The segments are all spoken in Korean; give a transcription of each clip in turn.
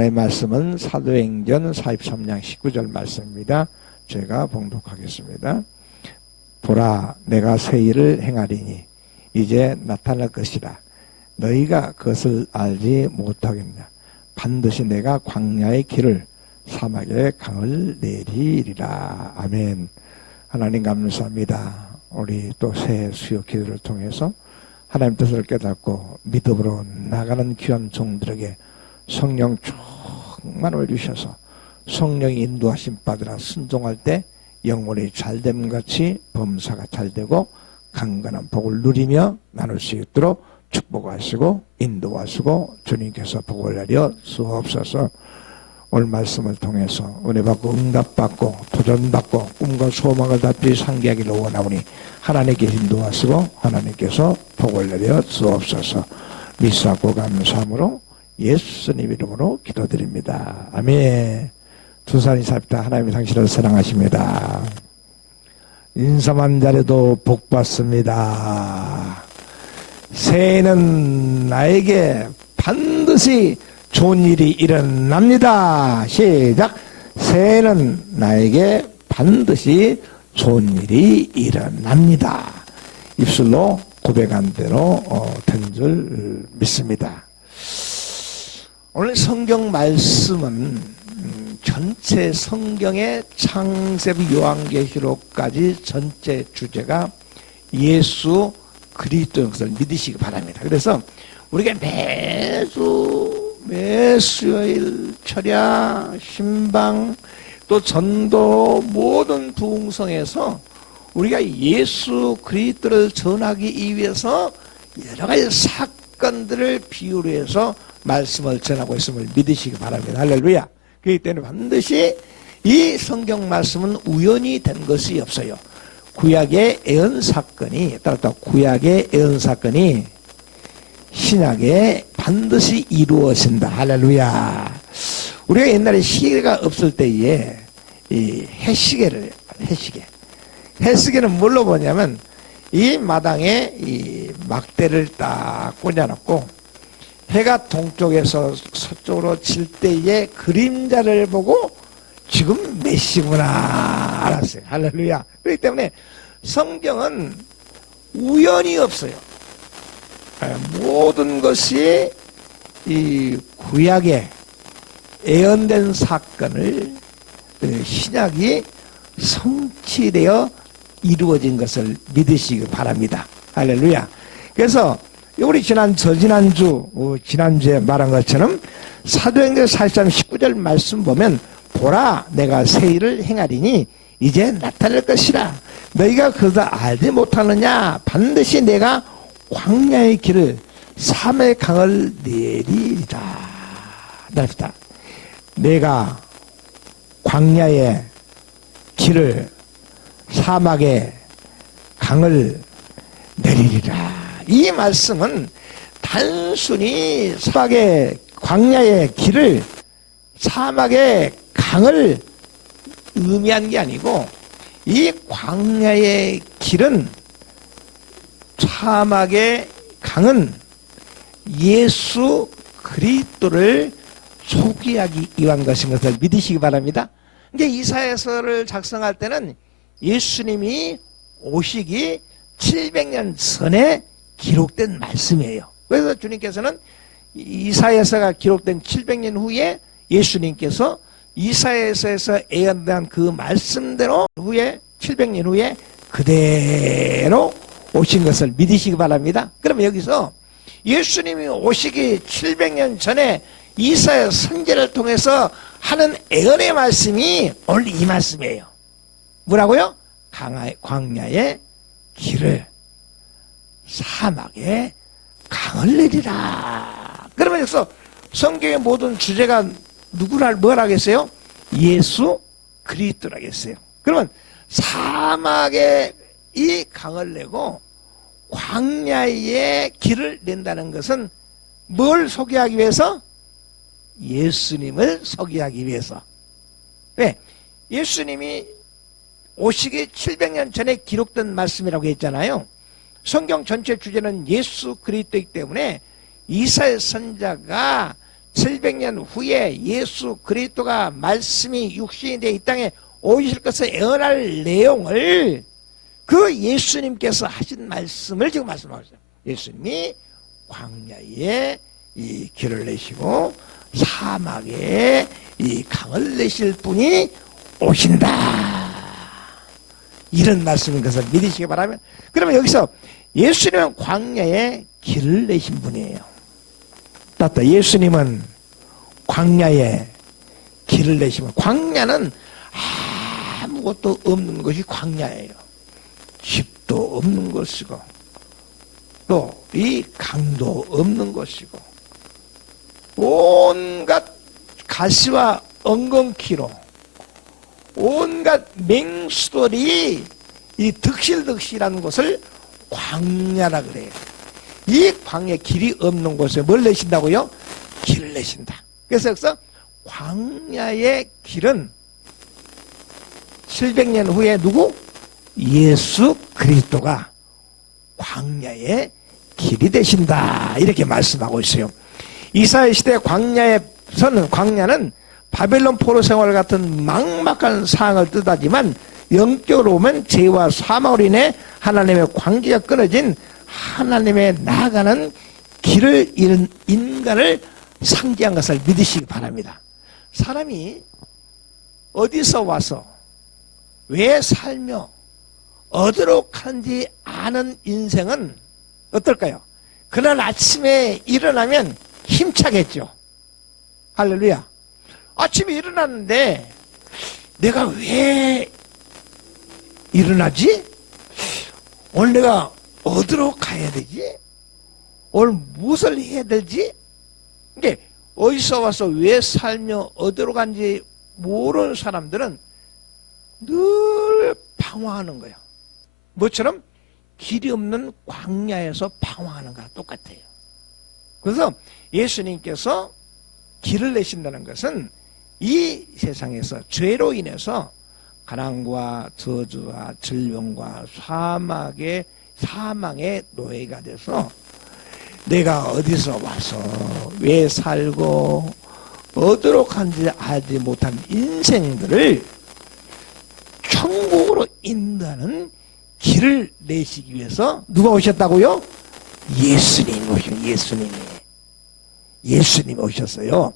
하나님의 말씀은 사도행전 43장 19절 말씀입니다. 제가 봉독하겠습니다. 보라, 내가 새 일을 행하리니 이제 나타날 것이라. 너희가 그것을 알지 못하겠냐. 반드시 내가 광야의 길을 사막의 강을 내리리라. 아멘. 하나님 감사합니다. 우리 또 새 수요 기도를 통해서 하나님 뜻을 깨닫고 믿음으로 나가는 귀한 종들에게 성령 충만을 주셔서 성령이 인도하심 받으라 순종할 때 영혼이 잘됨 같이 범사가 잘되고 강건한 복을 누리며 나눌 수 있도록 축복하시고 인도하시고 주님께서 복을 내려 주옵소서. 오늘 말씀을 통해서 은혜받고 응답받고 도전받고 꿈과 소망을 다필 상기하기를 원하오니 하나님께 인도하시고 하나님께서 복을 내려 주옵소서. 믿사고 감사함으로 예수님 이름으로 기도드립니다. 아멘. 두 사람이 삽니다. 하나님이 당신을 사랑하십니다. 인사만 잘해도 복받습니다. 새해는 나에게 반드시 좋은 일이 일어납니다. 시작. 새해는 나에게 반드시 좋은 일이 일어납니다. 입술로 고백한 대로 된 줄 믿습니다. 오늘 성경 말씀은 전체 성경의 창세기 요한계시록까지 전체 주제가 예수 그리스도인 것을 믿으시기 바랍니다. 그래서 우리가 매수요일 철야 신방 또 전도 모든 부흥성에서 우리가 예수 그리스도를 전하기 위해서 여러 가지 사건들을 비유로 해서 말씀을 전하고 있음을 믿으시기 바랍니다. 할렐루야. 그렇기 때문에 반드시 이 성경 말씀은 우연히 된 것이 없어요. 구약의 예언 사건이 따라서 구약의 예언 사건이 신약에 반드시 이루어진다. 할렐루야. 우리가 옛날에 시계가 없을 때에 이 해시계는 뭘로 보냐면 이 마당에 이 막대를 딱 꽂아놓고 해가 동쪽에서 서쪽으로 질 때의 그림자를 보고 지금 몇 시구나 알았어요. 할렐루야. 그렇기 때문에 성경은 우연이 없어요. 모든 것이 이 구약에 예언된 사건을 신약이 성취되어 이루어진 것을 믿으시기 바랍니다. 할렐루야. 그래서 우리 지난주에 말한 것처럼 사도행전 43장 19절 말씀 보면 보라, 내가 새 일을 행하리니 이제 나타날 것이라. 너희가 그것을 알지 못하느냐. 반드시 내가 광야의 길을 사막의 강을 내리리라. 납시다. 내가 광야의 길을 사막의 강을 내리리라. 이 말씀은 단순히 사막의 광야의 길을 사막의 강을 의미한 게 아니고 이 광야의 길은 사막의 강은 예수 그리스도를 소개하기 위한 것인 것을 믿으시기 바랍니다. 이제 이사야서를 작성할 때는 예수님이 오시기 700년 전에 기록된 말씀이에요. 그래서 주님께서는 이사야서가 기록된 700년 후에 예수님께서 이사야서에서 예언한 그 말씀대로 후에 700년 후에 그대로 오신 것을 믿으시기 바랍니다. 그러면 여기서 예수님이 오시기 700년 전에 이사야 선지자를 통해서 하는 예언의 말씀이 오늘 이 말씀이에요. 뭐라고요? 광야의 길을 사막에 강을 내리라. 그러면 여기서 성경의 모든 주제가 뭐라 하겠어요? 예수 그리스도라겠어요. 그러면 사막에 이 강을 내고 광야의 길을 낸다는 것은 뭘 소개하기 위해서? 예수님을 소개하기 위해서. 왜? 예수님이 오시기 700년 전에 기록된 말씀이라고 했잖아요. 성경 전체 주제는 예수 그리스도이기 때문에 이사야 선지자가 700년 후에 예수 그리스도가 말씀이 육신이 되어 이 땅에 오실 것을 예언할 내용을 그 예수님께서 하신 말씀을 지금 말씀하고 있어요. 예수님이 광야에 이 길을 내시고 사막에 이 강을 내실 분이 오신다. 이런 말씀인 것을 믿으시기 바라면, 그러면 여기서 예수님은 광야에 길을 내신 분이에요. 따뜻 예수님은 광야에 길을 내시면, 광야는 아무것도 없는 것이 광야예요. 집도 없는 것이고 또 이 강도 없는 것이고 온갖 가시와 엉겅퀴로 온갖 맹수들이 이 득실득실한 곳을 광야라 그래요. 이 광야에 길이 없는 곳에 뭘 내신다고요? 길을 내신다. 그래서 여기서 광야의 길은 700년 후에 누구? 예수 그리스도가 광야의 길이 되신다. 이렇게 말씀하고 있어요. 이스라엘 시대 광야는 바벨론 포로 생활 같은 막막한 상황을 뜻하지만 영적으로 보면 죄와 사망으로 인해 하나님의 관계가 끊어진 하나님의 나아가는 길을 잃은 인간을 상징한 것을 믿으시기 바랍니다. 사람이 어디서 와서 왜 살며 어디로 가는지 아는 인생은 어떨까요? 그날 아침에 일어나면 힘차겠죠. 할렐루야. 아침에 일어났는데 내가 왜 일어나지? 오늘 내가 어디로 가야 되지? 오늘 무엇을 해야 되지? 이게 어디서 와서 왜 살며 어디로 간지 모르는 사람들은 늘 방황하는 거예요. 뭐처럼? 길이 없는 광야에서 방황하는 거랑 똑같아요. 그래서 예수님께서 길을 내신다는 것은 이 세상에서 죄로 인해서 가난과 저주와 질병과 사망의 노예가 돼서 내가 어디서 와서 왜 살고 어디로 간지 알지 못한 인생들을 천국으로 인도하는 길을 내시기 위해서 누가 오셨다고요? 예수님이 오셨어요.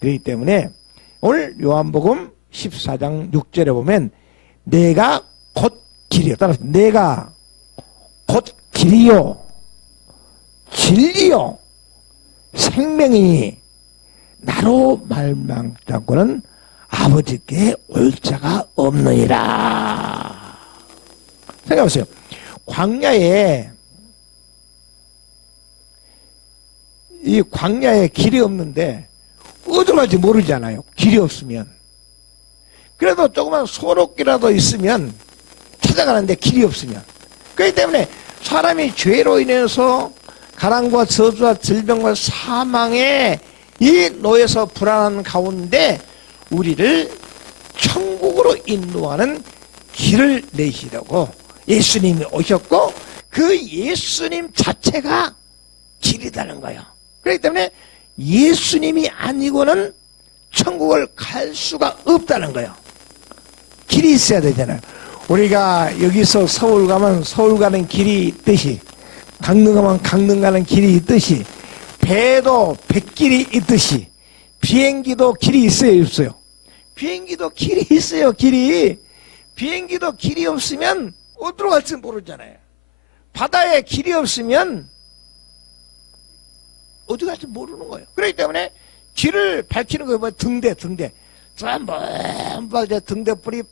그렇기 때문에 오늘 요한복음 14장 6절에 보면 내가 곧 길이요. 따라서 내가 곧 길이요 진리요 생명이니 나로 말미암지 않고는 아버지께 올 자가 없느니라. 생각해보세요. 광야에 길이 없는데 어디로 갈지 모르잖아요. 길이 없으면. 그래도 조그만 소록이라도 있으면 찾아가는데 길이 없으면. 그렇기 때문에 사람이 죄로 인해서 가난과 저주와 질병과 사망에 이 노예에서 불안한 가운데 우리를 천국으로 인도하는 길을 내시려고 예수님이 오셨고 그 예수님 자체가 길이라는 거예요. 그렇기 때문에 예수님이 아니고는 천국을 갈 수가 없다는 거예요. 길이 있어야 되잖아요. 우리가 여기서 서울 가면 서울 가는 길이 있듯이 강릉 가면 강릉 가는 길이 있듯이 배도 백길이 있듯이 비행기도 길이 있어요, 없어요? 비행기도 길이 있어요, 길이. 비행기도 길이 없으면 어디로 갈지 모르잖아요. 바다에 길이 없으면 어디 갈지 모르는 거예요. 그렇기 때문에 길을 밝히는 거예요. 뭐 등대. 저 먼 발대 등대불이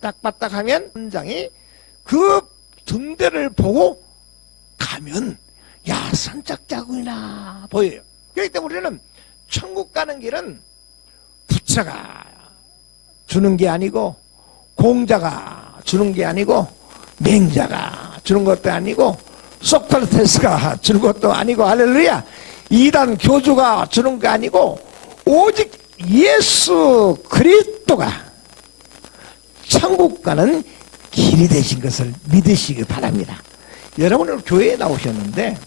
바닥바닥 하면 선장이 그 등대를 보고 가면 야 선착자구나 보여요. 그렇기 때문에 우리는 천국 가는 길은 부처가 주는 게 아니고 공자가 주는 게 아니고 맹자가 주는 것도 아니고 소크라테스가 주는 것도 아니고 할렐루야 이단 교주가 주는 게 아니고 오직 예수 그리스도가 천국 가는 길이 되신 것을 믿으시기 바랍니다. 여러분은 교회에 나오셨는데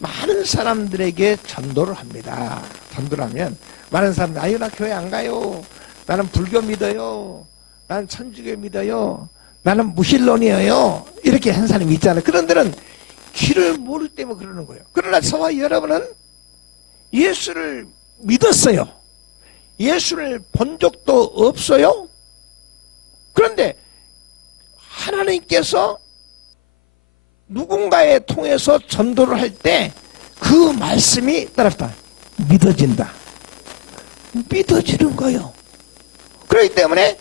많은 사람들에게 전도를 합니다. 전도를 하면 많은 사람들, 아유 나 교회 안 가요, 나는 불교 믿어요, 나는 천주교 믿어요, 나는 무신론이에요, 이렇게 한 사람이 있잖아요. 그런 데는 길을 모르기 때문에 그러는 거예요. 그러나 저와 여러분은 예수를 믿었어요. 예수를 본 적도 없어요. 그런데 하나님께서 누군가에 통해서 전도를 할 때 그 말씀이 따랐다 믿어진다. 믿어지는 거예요. 그렇기 때문에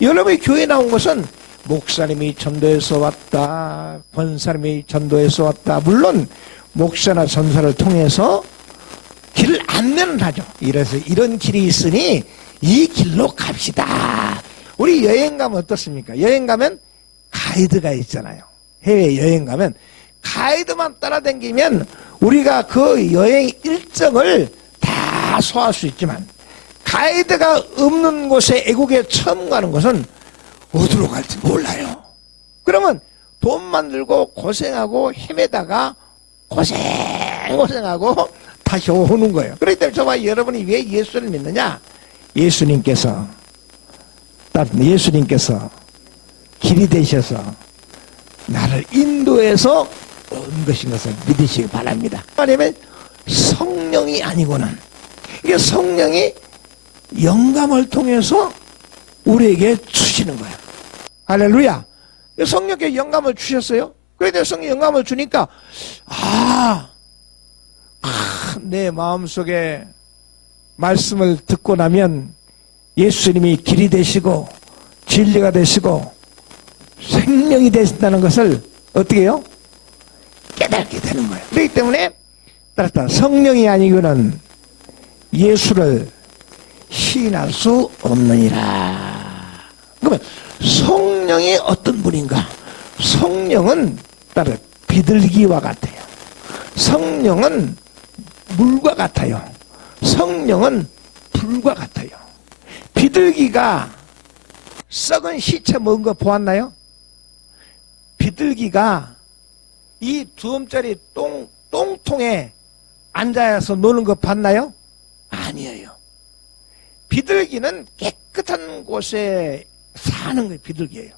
여러분이 교회에 나온 것은 목사님이 전도해서 왔다, 권사님이 전도해서 왔다, 물론 목사나 전사를 통해서 길을 안내는 하죠. 이래서 이런 길이 있으니 이 길로 갑시다. 우리 여행 가면 어떻습니까? 여행 가면 가이드가 있잖아요. 해외 여행 가면 가이드만 따라다니면 우리가 그 여행 일정을 다 소화할 수 있지만, 가이드가 없는 곳에 애국에 처음 가는 것은 어디로 갈지 몰라요. 그러면 돈만 들고 고생하고 헤매다가 고생하고 다시 오는 거예요. 그렇기 때문에 저와 여러분이 왜 예수를 믿느냐? 예수님께서 길이 되셔서 나를 인도해서 온 것인 것을 믿으시기 바랍니다. 아니면 성령이 아니고는, 이게 성령이 영감을 통해서 우리에게 주시는 거예요. 할렐루야. 성령께 영감을 주셨어요. 그런데 성령 영감을 주니까 내 마음속에 말씀을 듣고 나면 예수님이 길이 되시고 진리가 되시고 생명이 되신다는 것을 어떻게 해요? 깨닫게 되는 거예요. 그렇기 때문에 따랐다 성령이 아니고는 예수를 시인할 수 없느니라. 그러면 성령이 어떤 분인가? 성령은 따라 비둘기와 같아요. 성령은 물과 같아요. 성령은 불과 같아요. 비둘기가 썩은 시체 먹은 거 보았나요? 비둘기가 이 두엄짜리 똥통에 앉아서 노는 거 봤나요? 아니에요. 비둘기는 깨끗한 곳에 사는 거예요. 비둘기예요.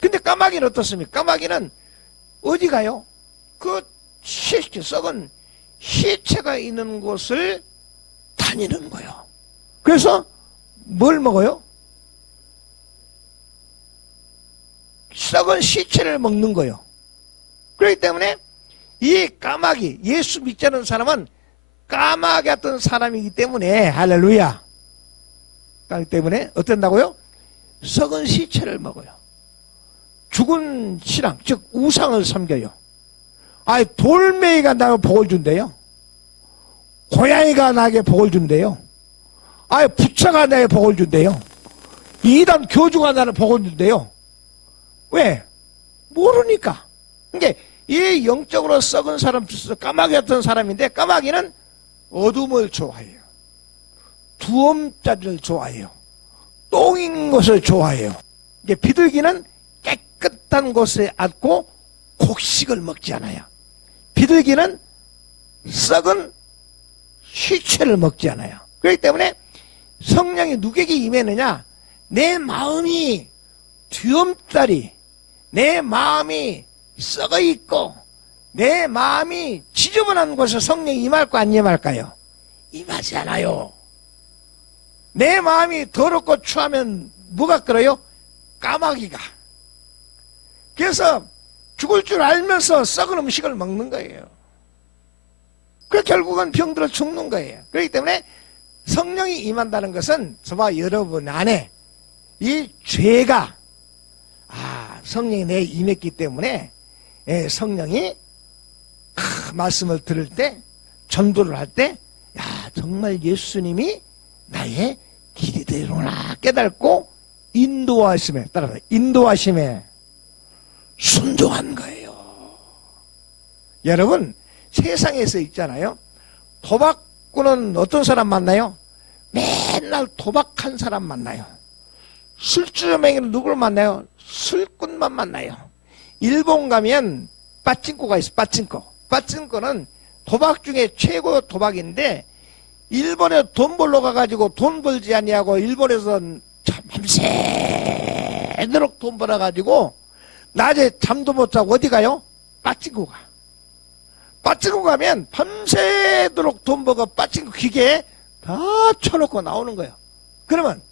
근데 까마귀는 어떻습니까? 까마귀는 어디 가요? 그 시체, 썩은 시체가 있는 곳을 다니는 거예요. 그래서 뭘 먹어요? 썩은 시체를 먹는 거예요. 그렇기 때문에 이 까마귀, 예수 믿지 않는 사람은 까마귀 같은 사람이기 때문에, 할렐루야. 그렇기 때문에 어떤다고요? 썩은 시체를 먹어요. 죽은 신앙, 즉 우상을 섬겨요. 돌멩이가 나에게 복을 준대요. 고양이가 나에게 복을 준대요. 부처가 나에게 복을 준대요. 이단 교주가 나를 복을 준대요. 왜? 모르니까. 그러니까 이 영적으로 썩은 사람, 까마귀 같은 사람인데, 까마귀는 어둠을 좋아해요. 두엄자리를 좋아해요. 똥인 것을 좋아해요. 비둘기는 깨끗한 곳에 앉고 곡식을 먹지 않아요. 비둘기는 썩은 시체를 먹지 않아요. 그렇기 때문에 성령이 누구에게 임했느냐? 내 마음이 뒤엄다리, 내 마음이 썩어 있고 내 마음이 지저분한 곳에 성령이 임할까 안 임할까요? 임하지 않아요. 내 마음이 더럽고 추하면 뭐가 끓어요? 까마귀가. 그래서 죽을 줄 알면서 썩은 음식을 먹는 거예요. 그 결국은 병들어 죽는 거예요. 그렇기 때문에 성령이 임한다는 것은 저와 여러분 안에 이 죄가 성령이 내에 임했기 때문에 성령이 말씀을 들을 때, 전도를 할 때, 정말 예수님이 나의 길이 되로나 깨닫고 인도하심에 따라서 인도하심에 순종한 거예요. 여러분, 세상에서 있잖아요. 도박꾼은 어떤 사람 만나요? 맨날 도박한 사람 만나요. 술주정뱅이는 누구를 만나요? 술꾼만 만나요. 일본 가면 빠찡코가 있어. 빠찡코. 빠찡코는 도박 중에 최고 도박인데, 일본에 돈 벌러 가가지고 돈 벌지 아니하고 일본에서 밤새도록 돈 벌어가지고 낮에 잠도 못 자고 어디 가요? 빠찡코 가. 빠찡코 가면 밤새도록 돈 벌고 빠찡코 기계에 다 쳐놓고 나오는 거예요. 그러면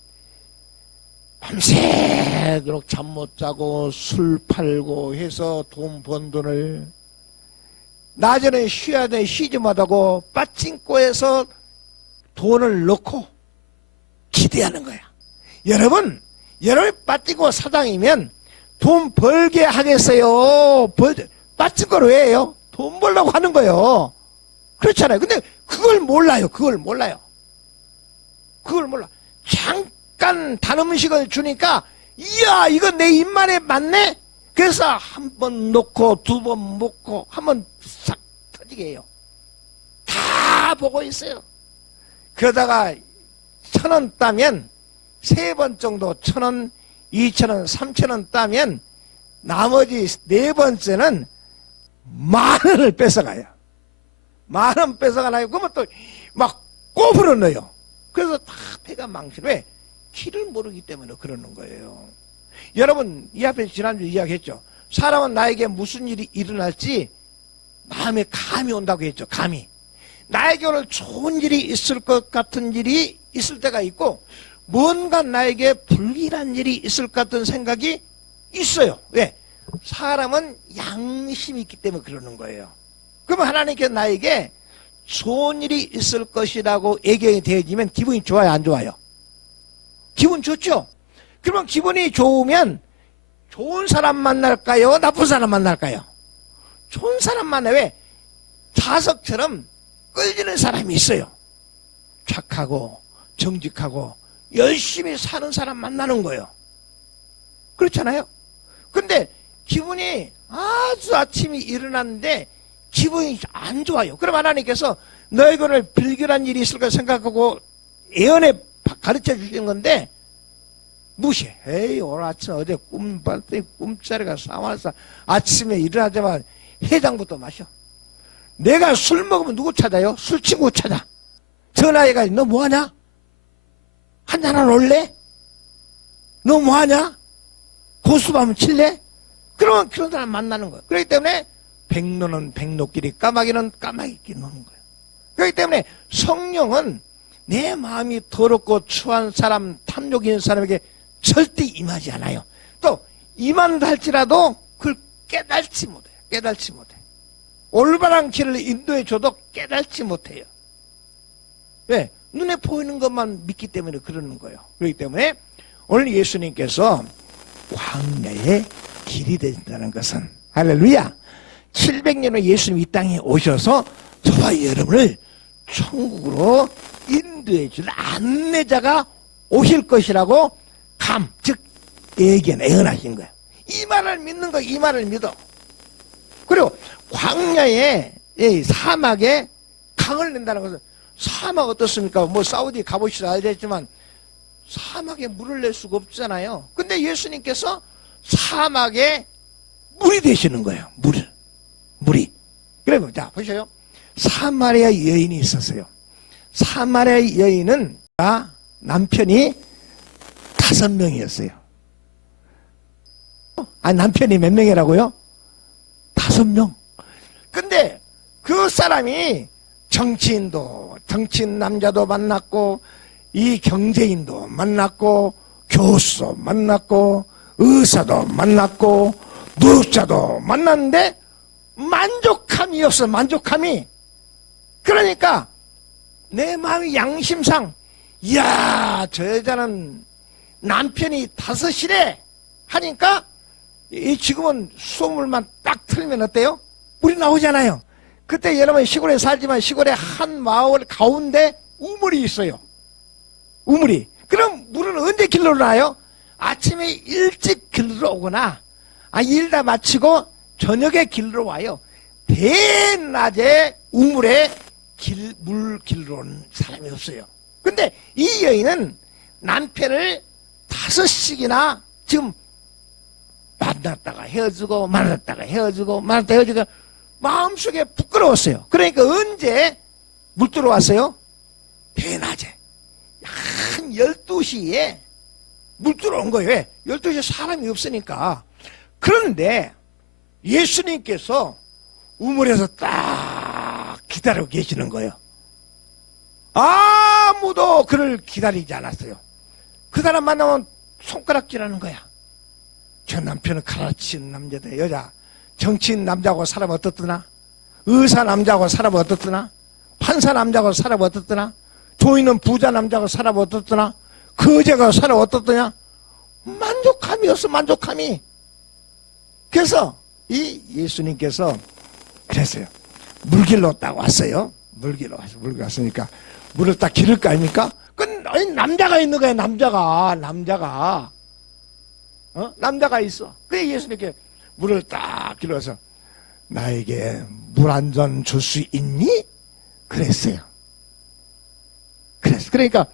밤새도록 잠 못 자고 술 팔고 해서 돈 번 돈을 낮에는 쉬어야 돼 쉬지 못하고 빠찡코에서 돈을 넣고 기대하는 거야. 여러분 빠찡코 사장이면 돈 벌게 하겠어요? 빠찡코를 왜 해요? 돈 벌려고 하는 거예요. 그렇잖아요. 근데 그걸 몰라요. 그걸 몰라. 잠깐 단 음식을 주니까 이야 이거 내 입맛에 맞네? 그래서 한 번 넣고 두 번 먹고 한 번 싹 터지게 해요. 다 보고 있어요. 그러다가 1,000원 따면 3번 정도 1,000원, 2,000원, 3,000원 따면 나머지 4번째는 10,000원을 뺏어가요. 10,000원 뺏어가나요? 그러면 또 막 꼽으러 넣어요. 그래서 다 배가 망치는 왜? 길을 모르기 때문에 그러는 거예요. 여러분 이 앞에 지난주 이야기했죠. 사람은 나에게 무슨 일이 일어날지 마음에 감이 온다고 했죠. 감이. 나에게 오늘 좋은 일이 있을 것 같은 일이 있을 때가 있고 뭔가 나에게 불길한 일이 있을 것 같은 생각이 있어요. 왜? 사람은 양심이 있기 때문에 그러는 거예요. 그러면 하나님께서 나에게 좋은 일이 있을 것이라고 예견이 되어지면 기분이 좋아요? 안 좋아요? 기분 좋죠? 그러면 기분이 좋으면 좋은 사람 만날까요? 나쁜 사람 만날까요? 좋은 사람 만나요. 왜? 자석처럼 끌리는 사람이 있어요. 착하고 정직하고 열심히 사는 사람 만나는 거예요. 그렇잖아요. 근데 기분이 아주 아침이 일어났는데 기분이 안 좋아요. 그럼 하나님께서 너에게 오늘 불길한 일이 있을 까 생각하고 예언에 가르쳐 주시는 건데 무시해. 에이 오늘 아침 어제 꿈봤더니 꿈자리가 싸워서 아침에 일어나자마자 해장부터 마셔. 내가 술 먹으면 누구 찾아요? 술 친구 찾아. 전화해가 너 뭐하냐? 한잔하러 올래? 너 뭐하냐? 고수밥 한번 칠래? 그러면 그런 사람 만나는 거예요. 그렇기 때문에 백로는 백로끼리 까마귀는 까마귀끼리 노는 거예요. 그렇기 때문에 성령은 내 마음이 더럽고 추한 사람, 탐욕 있는 사람에게 절대 임하지 않아요. 또 임한다 할지라도 그걸 깨달지 못해요. 깨달지 못해요. 올바른 길을 인도해 줘도 깨달지 못해요. 왜? 눈에 보이는 것만 믿기 때문에 그러는 거예요. 그렇기 때문에 오늘 예수님께서 광야의 길이 된다는 것은 할렐루야 700년 후 예수님이 이 땅에 오셔서 저와 여러분을 천국으로 인도해 줄 안내자가 오실 것이라고 즉 예언하신 거예요. 이 말을 믿는 거, 이 말을 믿어. 그리고 광야에 사막에 강을 낸다는 것은 사막 어떻습니까? 뭐 사우디 가보시다 알겠지만 사막에 물을 낼 수가 없잖아요. 근데 예수님께서 사막에 물이 되시는 거예요. 물이. 그러면 자 보셔요. 사마리아 여인이 있었어요. 사마리아 여인은 남편이 5명이었어요. 남편이 몇 명이라고요? 5명. 근데 그 사람이 정치인 남자도 만났고 이 경제인도 만났고 교수도 만났고 의사도 만났고 노숙자도 만났는데 만족함이 없어. 만족함이. 그러니까 내 마음이 양심상 이야 저 여자는 남편이 5이래 하니까 지금은 수돗물만 딱 틀면 어때요? 물이 나오잖아요. 그때 여러분 시골에 살지만 시골에 한 마을 가운데 우물이 있어요. 우물이. 그럼 물은 언제 길러 나요? 아침에 일찍 길러 오거나 일 다 마치고 저녁에 길러 와요. 대낮에 우물에 물 길러 온 사람이 없어요. 근데 이 여인은 남편을 5씩이나 지금 만났다가 헤어지고 만났다가 헤어지고 만났다가 헤어지고 마음속에 부끄러웠어요. 그러니까 언제 물 들어왔어요? 대낮에 한 12시에 물 들어온 거예요. 왜? 12시에 사람이 없으니까. 그런데 예수님께서 우물에서 딱 기다리고 계시는 거예요. 아무도 그를 기다리지 않았어요. 그 사람 만나면 손가락질하는 거야. 저 남편은 가라치는 남자다. 여자 정치인 남자하고 살아면 어떻더나, 의사 남자하고 살아면 어떻더나, 판사 남자하고 살아면 어떻더나, 돈 있는 부자 남자하고 살아면 어떻더나, 거제가 살아면 어떻더냐. 만족함이 없어, 만족함이. 그래서 이 예수님께서 그랬어요. 물길로 딱 왔어요. 물길로 왔으니까 물을 딱 기를 거 아닙니까? 그 남자가 있는 거야. 남자가 남자가 있어. 그래 예수님께 물을 딱 길러서 나에게 물 한 잔 줄 수 있니? 그랬어요. 그랬어. 그러니까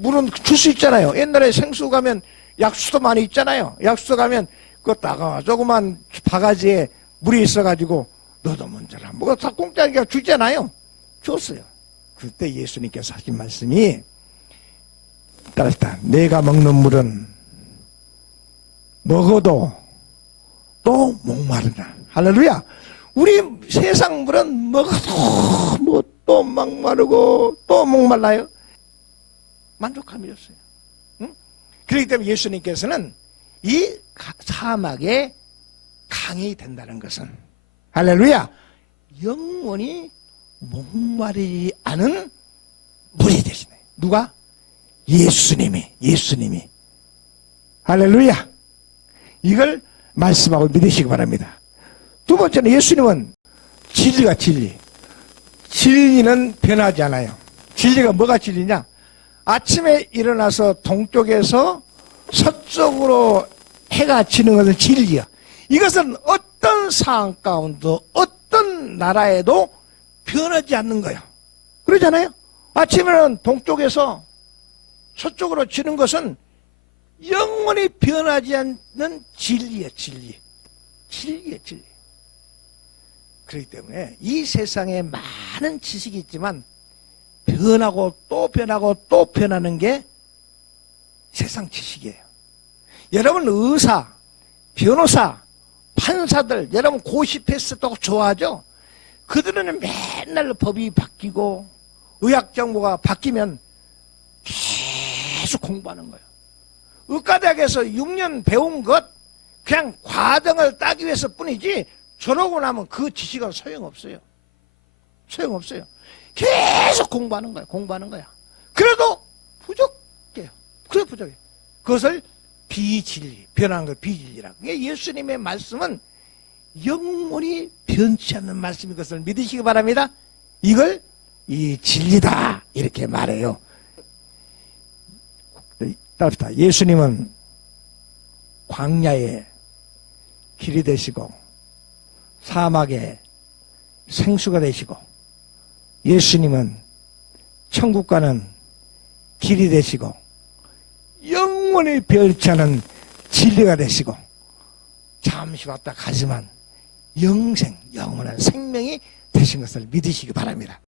물은 줄 수 있잖아요. 옛날에 생수 가면 약수도 많이 있잖아요. 약수도 가면 그거 다가 조그만 바가지에 물이 있어가지고 너도 먼저 라 다 공짜니까 주잖아요. 줬어요. 그때 예수님께서 하신 말씀이 따랐다. 내가 먹는 물은 먹어도 또 목마르다. 할렐루야. 우리 세상 물은 먹어도 뭐 또 목마르고 또 목말라요. 만족함이 없어요. 응? 그렇기 때문에 예수님께서는 이 사막에 강이 된다는 것은 할렐루야. 영원히 목마르지 않은 물이 되시네. 누가? 예수님이. 할렐루야. 이걸 말씀하고 믿으시기 바랍니다. 두 번째는 예수님은 진리가 진리. 진리는 변하지 않아요. 진리가 뭐가 진리냐? 아침에 일어나서 동쪽에서 서쪽으로 해가 지는 것은 진리야. 이것은 어떤 상황 가운데 어떤 나라에도 변하지 않는 거예요. 그러잖아요. 아침에는 동쪽에서 서쪽으로 지는 것은 영원히 변하지 않는 진리예요. 진리예요. 그렇기 때문에 이 세상에 많은 지식이 있지만 변하고 또 변하고 또 변하는 게 세상 지식이에요. 여러분 의사, 변호사, 판사들, 여러분 고시 패스도 좋아하죠? 그들은 맨날 법이 바뀌고 의학 정보가 바뀌면 계속 공부하는 거예요. 의과대학에서 6년 배운 것 그냥 과정을 따기 위해서 뿐이지 저러고 나면 그 지식은 소용없어요. 계속 공부하는 거야. 그래도 부족해요. 그래 부족해. 그것을 비진리, 변하는 걸 비진리라고. 예수님의 말씀은 영원히 변치 않는 말씀인 것을 믿으시기 바랍니다. 이걸 이 진리다 이렇게 말해요. 따릅시다. 예수님은 광야에 길이 되시고 사막에 생수가 되시고 예수님은 천국 가는 길이 되시고 영원히 변치 않은 진리가 되시고 잠시 왔다 가지만 영원한 생명이 되신 것을 믿으시기 바랍니다.